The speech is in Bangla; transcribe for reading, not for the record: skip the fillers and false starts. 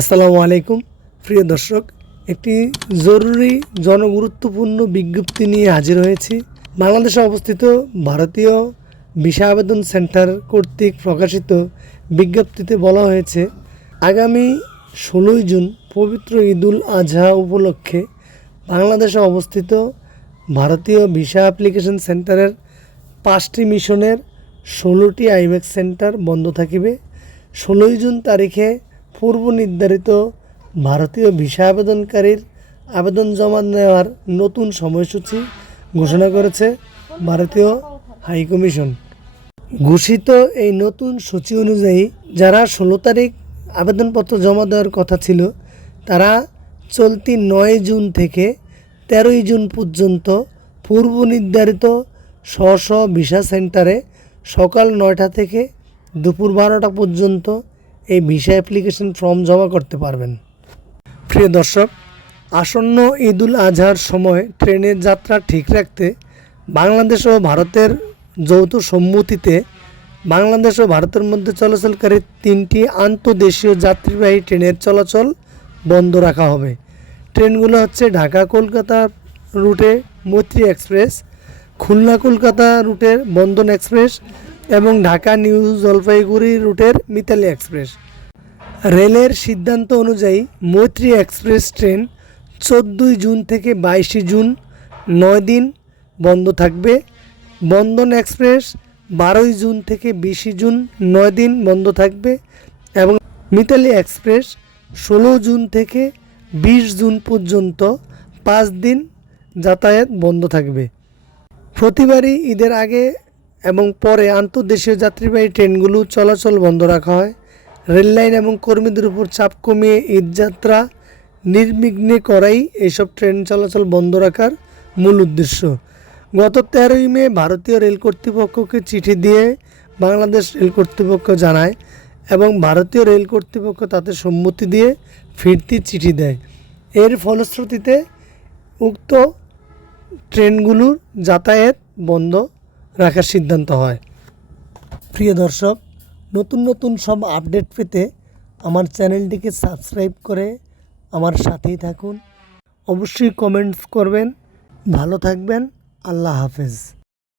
আসসালামু আলাইকুম প্রিয় দর্শক, একটি জরুরি জনগুরুত্বপূর্ণ বিজ্ঞপ্তি নিয়ে হাজির হয়েছি। বাংলাদেশে অবস্থিত ভারতীয় ভিসা আবেদন সেন্টার কর্তৃক প্রকাশিত বিজ্ঞপ্তিতে বলা হয়েছে, আগামী 16ই জুন পবিত্র ঈদুল আজহা উপলক্ষে বাংলাদেশে অবস্থিত ভারতীয় ভিসা অ্যাপ্লিকেশন সেন্টারের 5টি মিশনের 16টি আইম্যাক্স সেন্টার বন্ধ থাকিবে। 16ই জুন তারিখে পূর্ব নির্ধারিত ভারতীয় ভিসা আবেদনকারীর আবেদন জমা নেওয়ার নতুন সময়সূচি ঘোষণা করেছে ভারতীয় হাইকমিশন। ঘোষিত এই নতুন সূচি অনুযায়ী যারা 16 তারিখ আবেদনপত্র জমা দেওয়ার কথা ছিল, তারা চলতি 9 জুন থেকে 13ই জুন পর্যন্ত পূর্ব নির্ধারিত স্ব ভিসা সেন্টারে সকাল 9টা থেকে দুপুর 12টা পর্যন্ত এই ভিসা অ্যাপ্লিকেশন ফর্ম জমা করতে পারবেন। প্রিয় দর্শক, আসন্ন ঈদুল আজহার সময় ট্রেনের যাত্রা ঠিক রাখতে বাংলাদেশ ও ভারতের যৌথ সম্মতিতে বাংলাদেশ ও ভারতের মধ্যে চলাচলকারী 3টি আন্তঃদেশীয় যাত্রীবাহী ট্রেনের চলাচল বন্ধ রাখা হবে। ট্রেনগুলো হচ্ছে ঢাকা কলকাতা রুটে মৈত্রী এক্সপ্রেস, খুলনা কলকাতা রুটের বন্ধন এক্সপ্রেস এবং ঢাকা নিউ জলপাইগুড়ি রুটের মিতালি এক্সপ্রেস। রেলের সিদ্ধান্ত অনুযায়ী মৈত্রী এক্সপ্রেস ট্রেন 14 জুন থেকে 22 জুন 9 দিন বন্ধ থাকবে। বন্ধন এক্সপ্রেস 12 জুন থেকে 20 জুন 9 দিন বন্ধ থাকবে এবং মিতালি এক্সপ্রেস 16 জুন থেকে 20 জুন পর্যন্ত 5 দিন যাতায়াত বন্ধ থাকবে। প্রতিবারই ঈদের আগে এবং পরে আন্তর্দেশীয় যাত্রীবাহী ট্রেনগুলো চলাচল বন্ধ রাখা হয়। রেললাইন এবং কর্মীদের উপর চাপ কমিয়ে ঈদযাত্রা নির্বিঘ্নে করাই এইসব ট্রেন চলাচল বন্ধ রাখার মূল উদ্দেশ্য। গত 13ই মে ভারতীয় রেল কর্তৃপক্ষকে চিঠি দিয়ে বাংলাদেশ রেল কর্তৃপক্ষ জানায় এবং ভারতীয় রেল কর্তৃপক্ষ তাতে সম্মতি দিয়ে ফিরতি চিঠি দেয়। এর ফলশ্রুতিতে উক্ত ট্রেনগুলোর যাতায়াত বন্ধ রাখার সিদ্ধান্ত হয়। প্রিয় দর্শক, নতুন নতুন সব আপডেট পেতে আমার চ্যানেলটিকে সাবস্ক্রাইব করে আমার সাথেই থাকুন। অবশ্যই কমেন্টস করবেন। ভালো থাকবেন। আল্লাহ হাফেজ।